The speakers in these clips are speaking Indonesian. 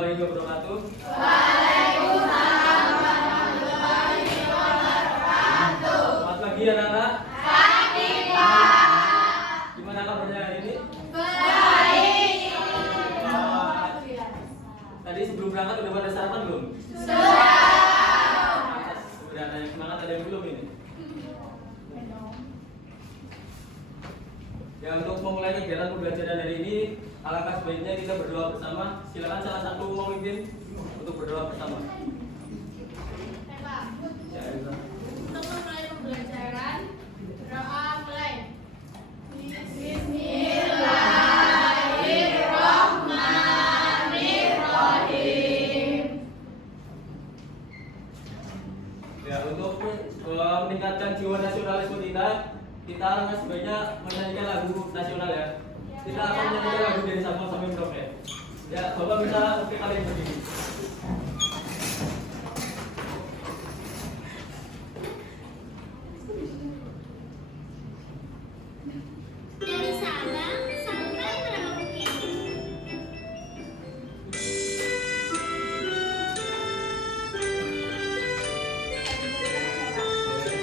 warahmatullahi wabarakatuh. Waalaikumsalam warahmatullahi wabarakatuh. Selamat pagi anak-anak. Pagi, Pak. Gimana kabarnya hari ini? Baik. Tadi sebelum berangkat udah pada sarapan belum? Sudah. Sudah ada yang semangat, ada yang belum ini? Ya, untuk memulai kegiatan pembelajaran hari ini, alangkah sebaiknya kita berdoa bersama. Silakan salah satu pemimpin untuk berdoa bersama. Ya, Untuk memulai pembelajaran, doa mulai. Bismillahirrahmanirrahim. Ya, untuk meningkatkan jiwa nasionalisme kita sebaiknya menyanyikan lagu nasional ya. Kita akan menyanyikan lagu dari Sabang sampai Merauke. Ya, Bapak bisa oke kalian berdiri. Dari Sabang sampai Merauke. Dari Sabang sampai Merauke, bendera pulang-pulang.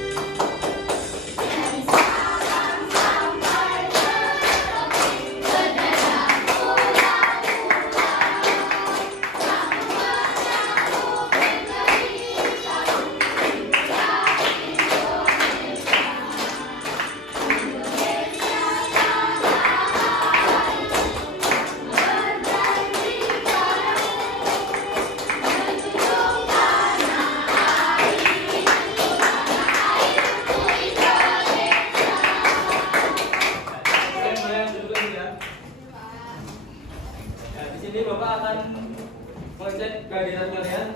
Sambut menyambut Oke, mulai dulu ya. Ya, di sini Bapak akan mengecek kehadiran kalian.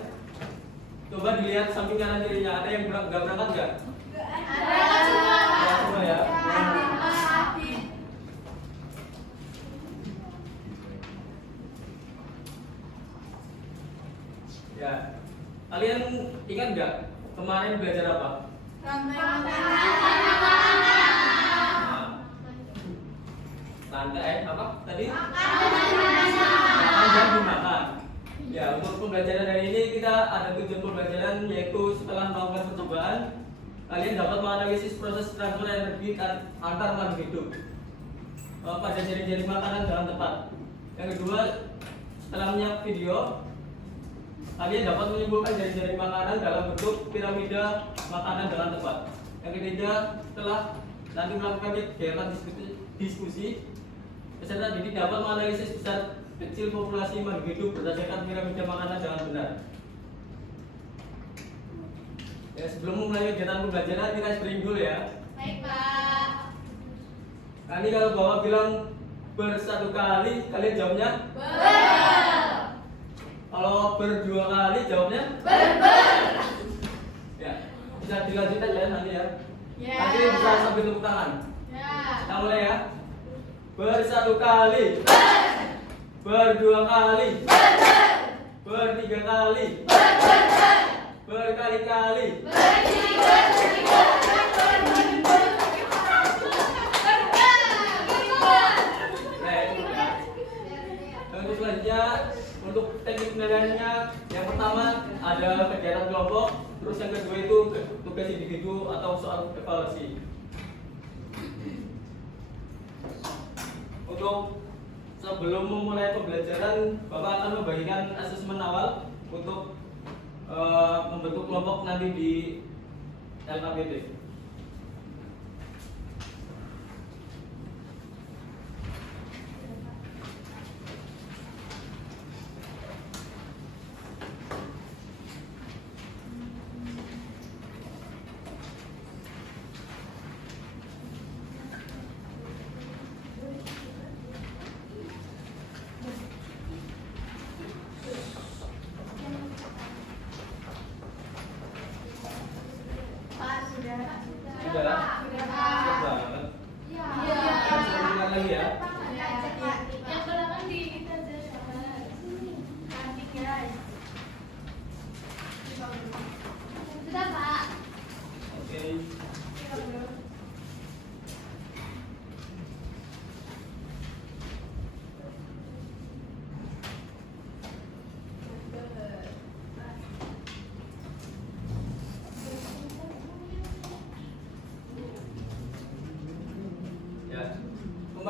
Coba dilihat samping kanan kirinya, ada yang nggak berangkat nggak? Berangkat semua, Pak. Ya, semua ya. Ya, kalian ingat nggak kemarin belajar apa? Nah, lantai apa tadi? Makan dan dimakan. Ya, untuk pembelajaran hari ini kita ada tujuan pembelajaran, yaitu setelah melakukan percobaan, kalian dapat menganalisis proses transfer energi antar makhluk hidup pada jaring-jaring makanan dengan tepat. Yang kedua, setelah menyimak video, kalian dapat menyimpulkan jaring-jaring makanan dalam bentuk piramida makanan dengan tepat. Yang ketiga, setelah nanti melakukan kegiatan diskusi, peserta didik dapat menganalisis besar kecil populasi makhluk hidup berdasarkan piramida makanan dengan benar. Ya, sebelum memulai kegiatan pembelajaran kita screening dulu ya. Baik, Pak. Nah, ini kalau Bapak bilang bersatu kali, kalian jawabnya? Kalau berdua kali jawabnya? Ya, bisa dilanjutkan ya nanti ya. Ya. Nanti bisa sambil tepuk tangan. Ya. Kita mulai ya. Bersatu kali. Berdua kali. Bertiga kali. Berkali-kali. Untuk selanjutnya, untuk teknik penilaiannya, yang pertama ada kegiatan kelompok, terus yang kedua itu tugas individu atau soal evaluasi. Untuk sebelum memulai pembelajaran, Bapak akan membagikan asesmen awal untuk membentuk kelompok nanti di LKPD. Pak, sudah.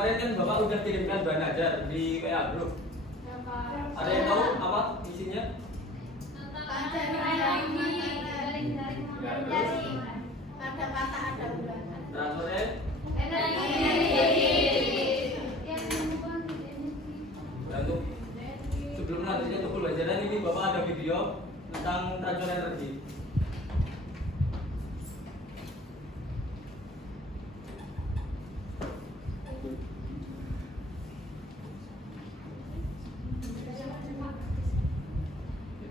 kemarin kan Bapak udah kirimkan bahan ajar di WA grup. Ada yang tahu apa isinya? Ya, terus Ada kata ada bulan. transfernya. Nah, untuk sebelum nantinya untuk pelajaran ini Bapak ada video tentang transfer energi.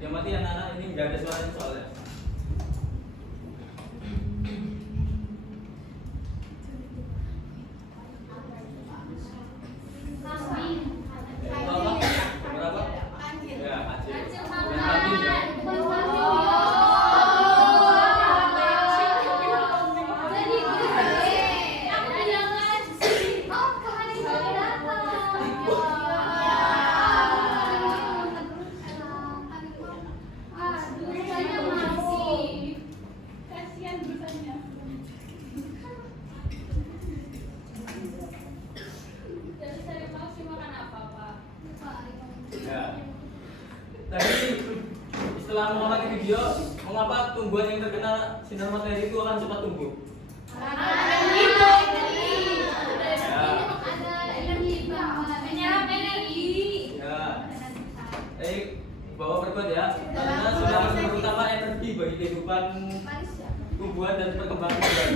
Yang mati anak-anak ini nggak ada suaranya soalnya. Berapa? Berapa? Ya, Aceh. Dan Mati ya. Ya. Tadi setelah mengamati video, mengapa tumbuhan yang terkena sinar matahari itu akan cepat tumbuh? Ya. Baik, bawa berbuat ya. Karena sinar terutama energi bagi kehidupan tumbuhan dan perkembangan tumbuhan.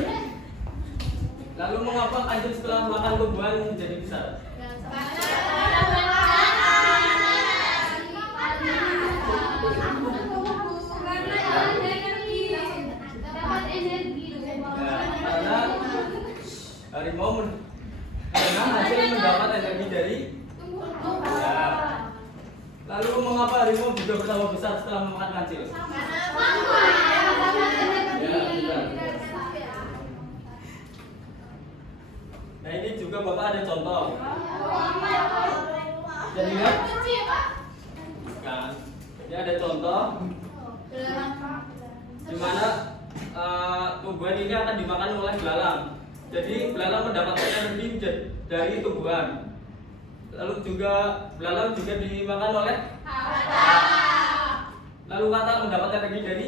Lalu mengapa kanjeng setelah makan tumbuhan menjadi besar? Karena karena hasil mendapat energi dari ya. Lalu mengapa harimau juga bertambah besar setelah memakan kancil? Ya, benar. Nah ini juga Bapak ada contoh. Jadi lihat kan? Jadi ada contoh di mana tumbuhan ini akan dimakan oleh belalang. Jadi belalang mendapatkan energi dari tumbuhan. Lalu juga belalang juga dimakan oleh lalu kata mendapat energi dari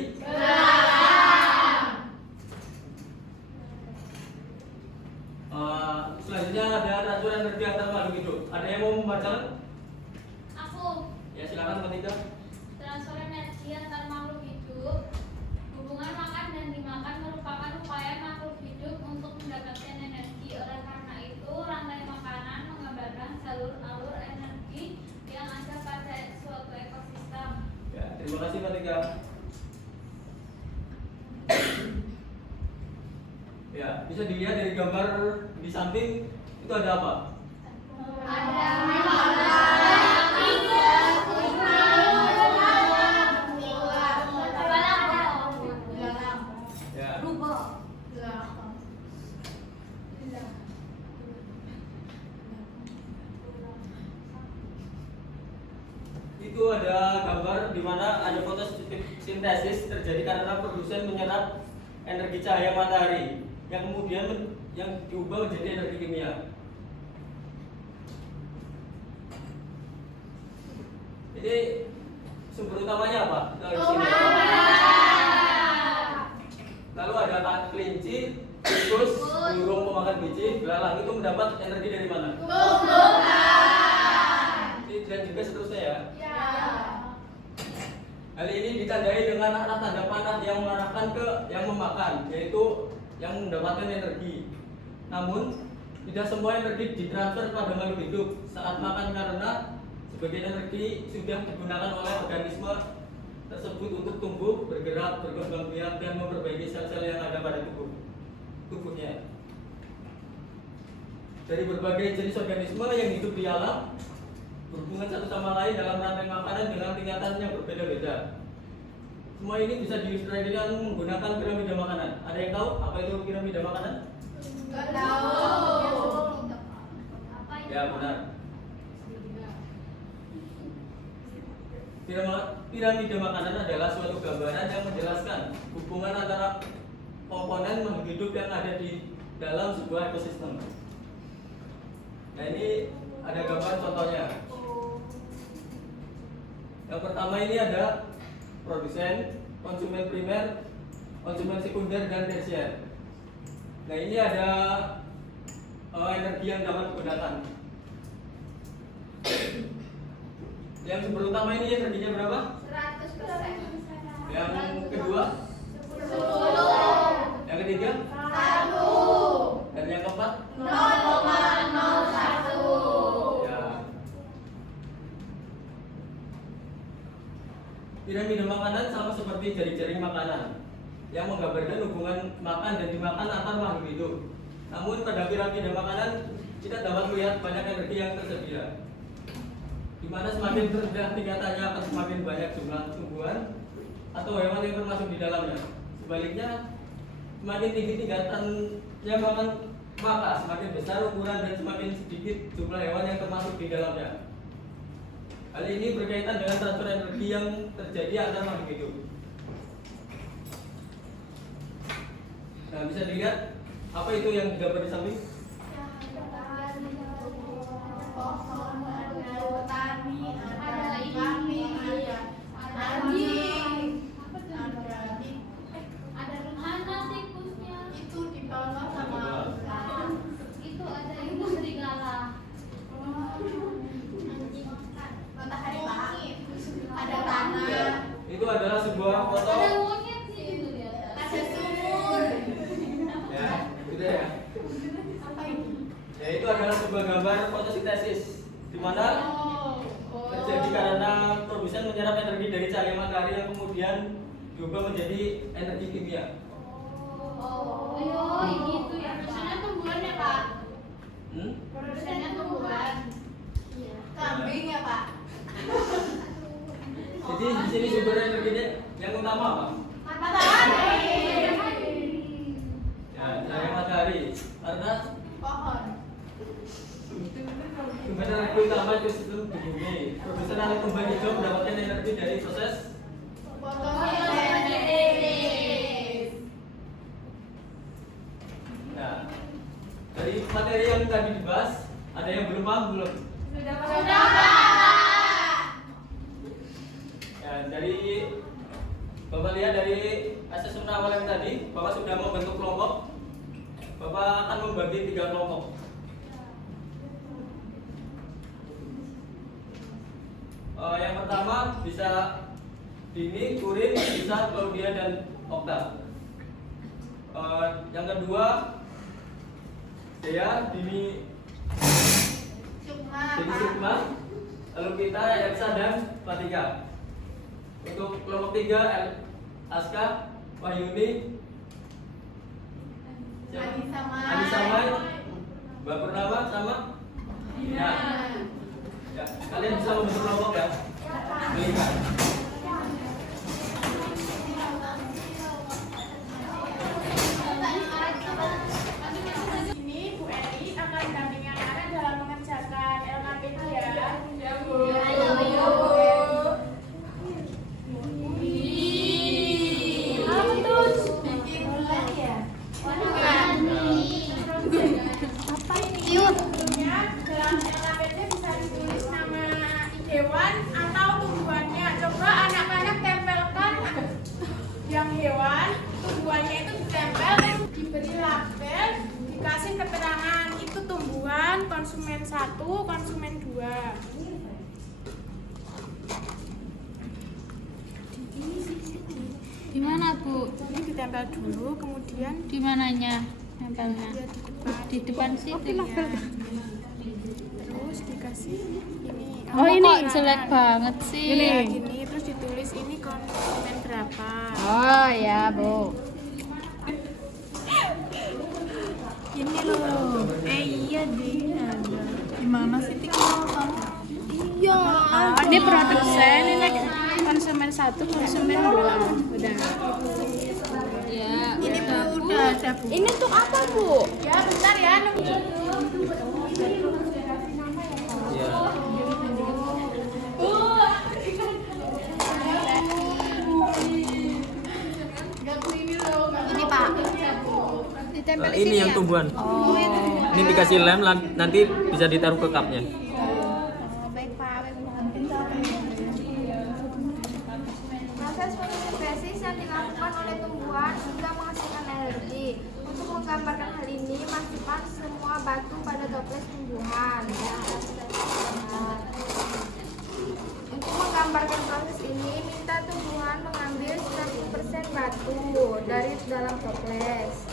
selanjutnya ada transfer energi antar makhluk hidup. Ada yang mau membacakan? Ya silakan Monika. Transfer energi antar makhluk hidup. Hubungan makan dan dimakan merupakan upaya makhluk hidup untuk mendapatkan energi. Oleh karena itu, rantai makanan menggambarkan jalur-alur energi yang ada pada suatu ekosistem. Ya, terima kasih Monika. Ya, bisa dilihat dari gambar di samping itu ada apa? Ya. Itu ada gambar di mana ada fotosintesis terjadi karena produsen menyerap energi cahaya matahari yang kemudian yang diubah menjadi energi kimia. Ini sumber utamanya apa? Dari sini. Lalu ada kelinci, tikus, burung pemakan biji, belalang itu mendapat energi dari mana? Dan juga seterusnya ya. Hal ini ditandai dengan arah tanda panah yang mengarahkan ke yang memakan, yaitu yang mendapatkan energi. Namun tidak semua energi ditransfer pada makhluk hidup saat makan karena sebagian energi sudah digunakan oleh organisme tersebut untuk tumbuh, bergerak, berkembang biak dan memperbaiki sel-sel yang ada pada tubuhnya. Dari berbagai jenis organisme yang hidup di alam berhubungan satu sama lain dalam rantai makanan dengan tingkatan yang berbeda-beda. Semua ini bisa diilustrasikan menggunakan piramida makanan. Ada yang tahu apa itu piramida makanan? Enggak tahu. Ya benar. Piramida makanan adalah suatu gambaran yang menjelaskan hubungan antara komponen makhluk hidup yang ada di dalam sebuah ekosistem. Nah ini ada gambar contohnya. Yang pertama ini ada produsen, konsumen primer, konsumen sekunder, dan tersier. Nah ini ada energi yang dapat digunakan. Yang sumber utama ini energinya berapa? 100%. Yang kedua? 10. Yang ketiga? 1. Dan yang keempat? 0,01. Ya. Piramida makanan sama seperti jaring-jaring makanan yang menggambarkan hubungan makan dan dimakan antar makhluk hidup. Namun pada piramida makanan kita dapat melihat banyak energi yang tersedia, di mana semakin rendah tingkatannya akan semakin banyak jumlah tumbuhan atau hewan yang termasuk di dalamnya. Sebaliknya, semakin tinggi tingkatannya makan maka semakin besar ukuran dan semakin sedikit jumlah hewan yang termasuk di dalamnya. Hal ini berkaitan dengan transfer energi yang terjadi antar makhluk hidup. Nah, bisa dilihat apa itu yang digambar di samping? Pohon, ada petani, ada kambing, ada anjing, Ada rumahnya tikusnya. itu di bawah sama Itu ada itu serigala. matahari Pak. Ada tanah, Itu adalah sebuah foto. Ada monyet sih itu dia. ada sumur. Ya, gitu ya. Apa ini? Ya, itu adalah sebuah gambar fotosintesis di mana terjadi karena produsen menyerap energi dari cahaya matahari yang kemudian diubah menjadi energi kimia. Oh, gitu ya. Produsennya tumbuhan ya Pak? Hmm? Produsennya tumbuhan. Kambing ya Pak? Jadi di sini sumber energinya yang utama apa? Matahari. Ya, cahaya matahari. Karena Pohon. sumber energi utama itu sistem di bumi. Produsen alat tumbuhan hijau mendapatkan energi dari proses. Fotosintesis. Nah, dari materi yang tadi dibahas, ada yang belum paham belum? Sudah Pak. Ya, dari Bapak lihat dari asesmen awal yang tadi, Bapak sudah membentuk kelompok. Bapak akan membagi 3 kelompok. Yang pertama bisa Dini, Kurin, Bisa, Claudia, dan Okta. Yang kedua Dea, Dini, Sukma Dini Pak. Sukma, lalu kita Elsa dan Fatika. Untuk kelompok 3 Aska, Wahyuni, Anissa Mai. Anissa Mai, Mbak Purnama sama Iya. ya, kalian bisa membentuk kelompok ya. Melihat. Ini Bu Eri akan mendampingi anak-anak dalam mengerjakan LKPD ya. Ya Bu. Apa tuh? Bikin bulan ya? Apa ini? Sebelumnya dalam LKPD bisa ditulis nama hewan atau tumbuhannya. Coba anak-anak tempelkan yang hewan, tumbuhannya itu ditempel, diberi label, dikasih keterangan itu tumbuhan konsumen 1, konsumen 2. Di mana, Bu? Ini ditempel dulu, kemudian Di mananya nempelnya? dia di depan. Di depan situ ya. Terus dikasih ini. Oh, ini keterangan. jelek banget sih. Ya, gini terus ditulis ini konsumen berapa. Oh ya, Bu. Ini loh. Iya deh. Gimana sih Iya. Ini produsen, ini konsumen 1, konsumen 2. Udah. Ya. Ini udah ada Bu. Ini untuk apa Bu? Ya bentar ya. Ya. Ini Pak. Ini yang tumbuhan. Oh. Ini dikasih lem, nanti bisa ditaruh ke cupnya. Baik Pak, proses fotosintesis yang dilakukan oleh tumbuhan hingga menghasilkan energi. Untuk menggambarkan hal ini, masukkan semua batu pada toples tumbuhan. Untuk menggambarkan proses ini, minta tumbuhan mengambil 100% batu dari dalam toples.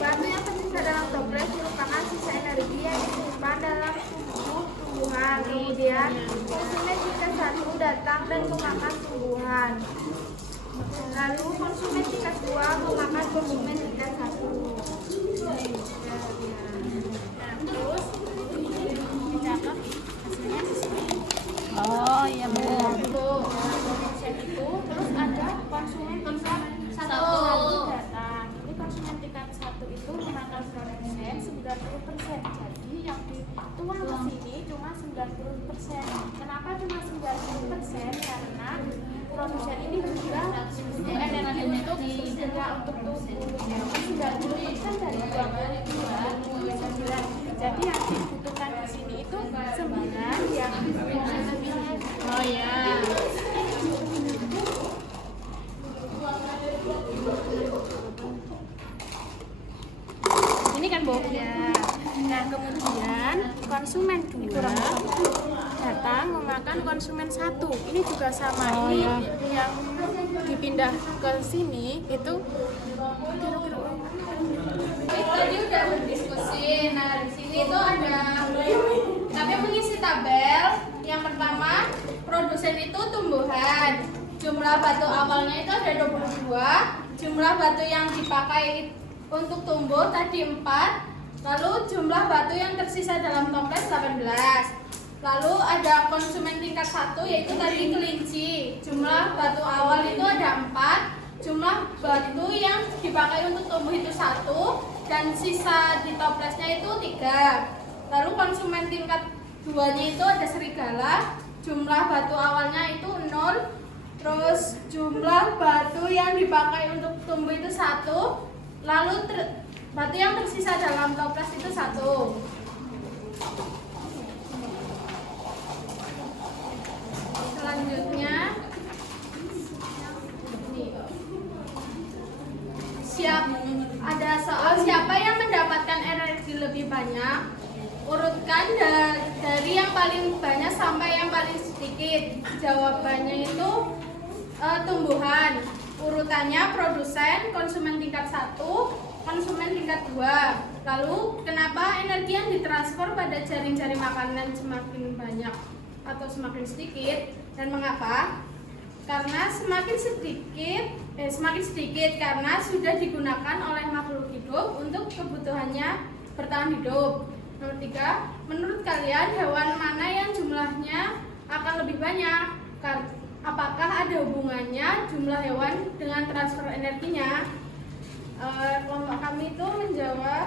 Batu yang tersisa dalam toples merupakan sisa energi yang disimpan dalam tubuh tumbuhan. Kemudian konsumen tingkat 1 datang dan memakan tumbuhan. Lalu konsumen tingkat 2 memakan konsumen tingkat 1. Terus dicatat hasilnya di sini. Oh iya Bu. Konsumen itu terus ada konsumen tingkat 1 datang. Ini konsumen tingkat 1 itu memakan produsen 90%. Jadi yang dituang ke sini cuma 90%. Kenapa cuma 90%? Karena produsen ini juga energi untuk tubuh. 90% dari 29. Jadi yang dibutuhkan di sini itu 9 yang Oh iya. ini kan Bu. Ya. Nah kemudian konsumen 2 datang memakan konsumen 1. Ini juga sama. Ini yang dipindah ke sini itu Tadi udah berdiskusi. Nah, di sini tuh ada kami mengisi tabel. Yang pertama, produsen itu tumbuhan. Jumlah batu awalnya itu ada 22. Jumlah batu yang dipakai untuk tumbuh tadi 4. Lalu jumlah batu yang tersisa dalam toples 18. Lalu ada konsumen tingkat 1 yaitu tadi kelinci. Jumlah batu awal itu ada 4. Jumlah batu yang dipakai untuk tumbuh itu 1 dan sisa di toplesnya itu 3. Lalu konsumen tingkat 2-nya itu ada serigala. Jumlah batu awalnya itu 0. Terus jumlah batu yang dipakai untuk tumbuh itu 1. Lalu batu yang tersisa dalam toples itu 1. Selanjutnya ada soal siapa yang mendapatkan energi lebih banyak. Urutkan dari yang paling banyak sampai yang paling sedikit. Jawabannya itu tumbuhan. Urutannya produsen, konsumen tingkat 1, konsumen tingkat 2. Lalu kenapa energi yang ditransfer pada jaring-jaring makanan semakin banyak atau semakin sedikit, dan mengapa? Karena semakin sedikit karena sudah digunakan oleh makhluk hidup untuk kebutuhannya bertahan hidup. Nomor 3, menurut kalian hewan mana yang jumlahnya akan lebih banyak? Apakah ada hubungannya jumlah hewan dengan transfer energinya? Kelompok kami itu menjawab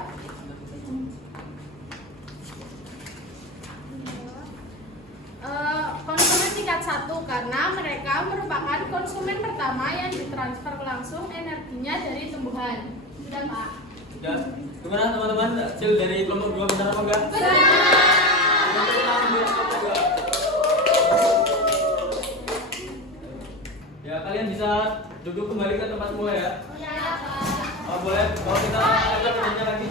konsumen tingkat 1 karena mereka merupakan konsumen pertama yang ditransfer langsung energinya dari tumbuhan. Sudah Pak? Sudah. Gimana teman-teman? Hasil dari kelompok 2 benar apa enggak? Benar. Ya, kalian bisa duduk kembali ke tempat semula ya. Ya Pak. Oh, boleh. Kalau kita ada kerjanya lagi.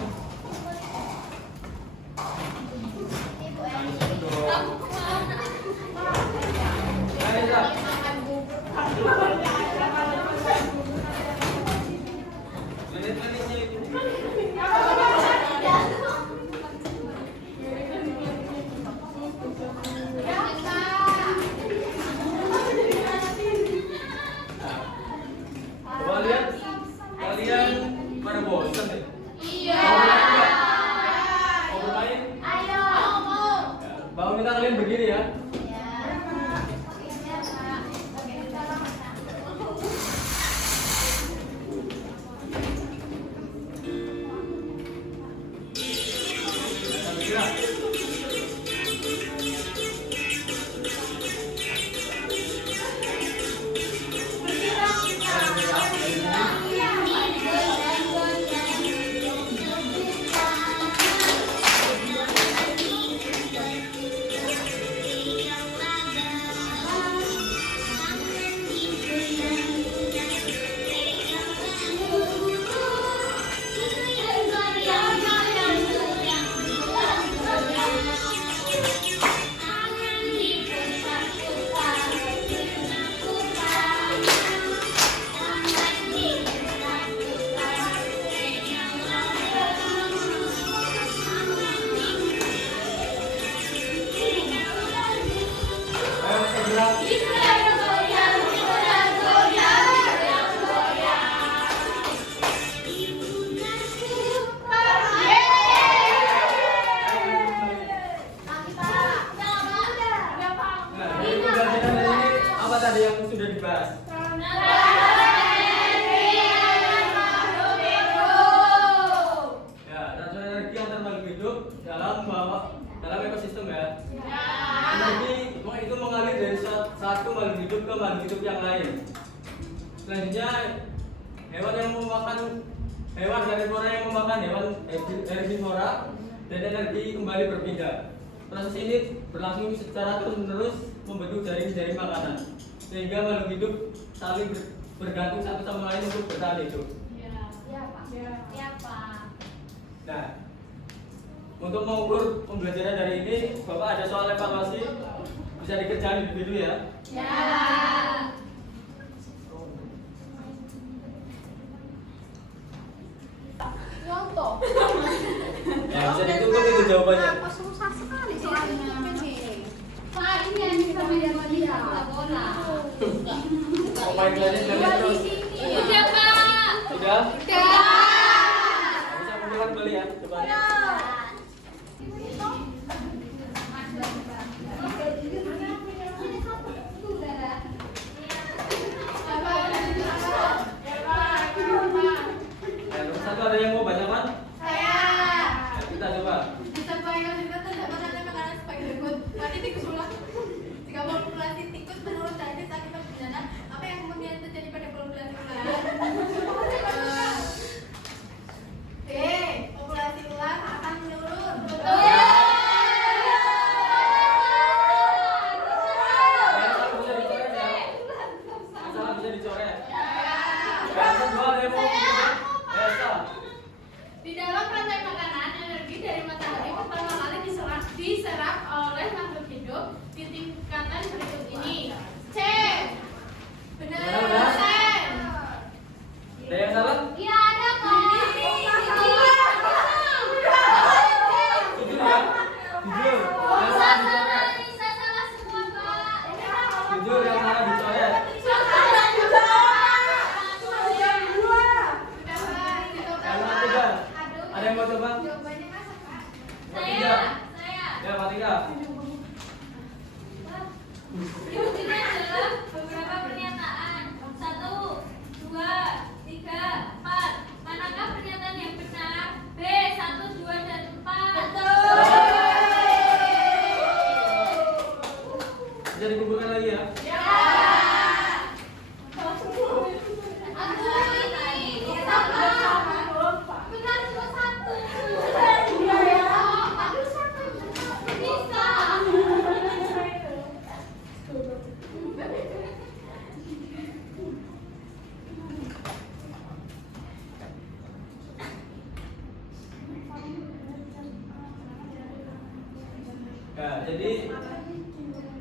Kalian pada bosan deh? Iya. Mau bermain? Ayo. Bangun kita kalian berdiri ya. dalam ekosistem ya. Energi itu mengalir dari satu makhluk hidup ke makhluk hidup yang lain. Selanjutnya hewan karnivora yang memakan hewan herbivora dan energi kembali berpindah. Proses ini berlangsung secara terus-menerus membentuk jaring-jaring makanan sehingga makhluk hidup saling bergantung satu sama lain untuk bertahan hidup. Ya, Pak. Nah, untuk mengukur pembelajaran dari ini, Bapak ada soal evaluasi bisa dikerjain dulu ya. Ya. Nyontoh. Ya, bisa ditunggu itu jawabannya. Apa susah sekali soalnya. Pak, ini yang bisa menjadi dia bola. Mau main lagi terus. Udah, Pak. Sudah? Bisa mundur kembali ya, coba. Satu ada yang mau baca kan? Saya. Ya, kita coba. Disampaikan juga terdapat makanan sebagai berikut. Berarti tikus ular. Jika populasi tikus menurun drastis akibat bencana, apa yang kemudian terjadi pada populasi ular? B. Populasi ular akan menurun. Betul. Yang salah bisa dicoret ya. Yang salah bisa dicoret. Yang kedua ada yang mau Elsa. Di dalam rantai makanan, energi dari matahari pertama kali diserap oleh makhluk hidup di tingkatan berikut ini. C. Benar. Benar. Sen. Ada yang salah? Iya ada Pak. Jujur ya. Jujur. Yang salah dicoret. Bisa salah semua Pak. Jujur yang salah dicoret. Yang ketiga. Ada yang mau coba? Jawabannya masak, Pak. Ketiga. Saya. Ya, ketiga. Berikut ini adalah beberapa pernyataan. 1, 2, 3, 4. Manakah pernyataan yang benar? B. 1, 2, dan 4. Betul. Bisa dikumpulkan lagi ya. Aku ini. Benar cuma 1. Bisa. Ya, jadi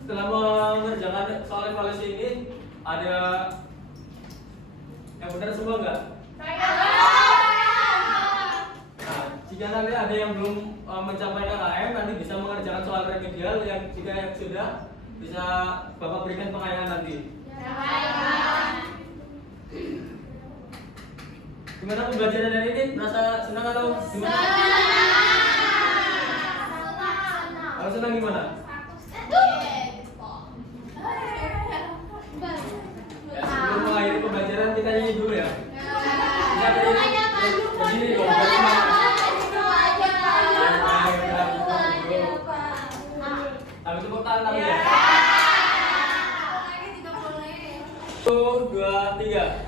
setelah mengerjakan soal evaluasi ini ada yang benar semua enggak? Nah, jika nanti ada yang belum mencapai KKM, nanti bisa mengerjakan soal remedial yang jika yang sudah bisa Bapak berikan pengayaan nanti. Gimana pembelajaran hari ini? Merasa senang atau gimana? Kalau senang gimana? Ya, sebelum mengakhiri pembelajaran kita nyanyi dulu ya. Kita berdiri dong. Tapi tepuk tangan tapi ya. Lagi juga boleh. 1, 2, 3.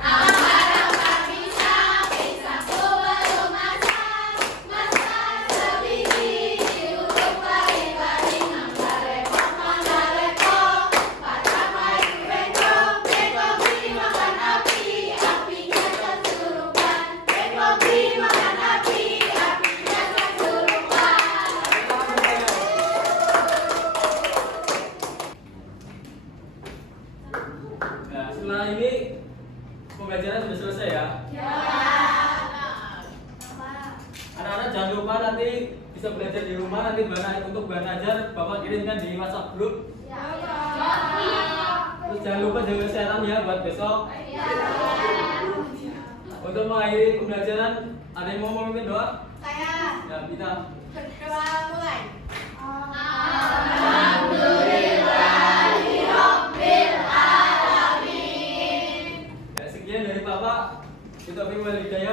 Nah, setelah ini pembelajaran sudah selesai ya. Anak-anak jangan lupa nanti bisa belajar di rumah, nanti untuk bahan ajar Bapak kirimkan di WhatsApp grup. Terus jangan lupa jaga kesehatan ya buat besok. Untuk mengakhiri pembelajaran, ada yang mau memimpin doa? Saya Ya, kita. berdoa mulai. Ya, sekian dari Bapak. Kita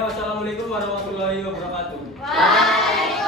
Wassalamualaikum warahmatullahi wabarakatuh. Waalaikumsalam.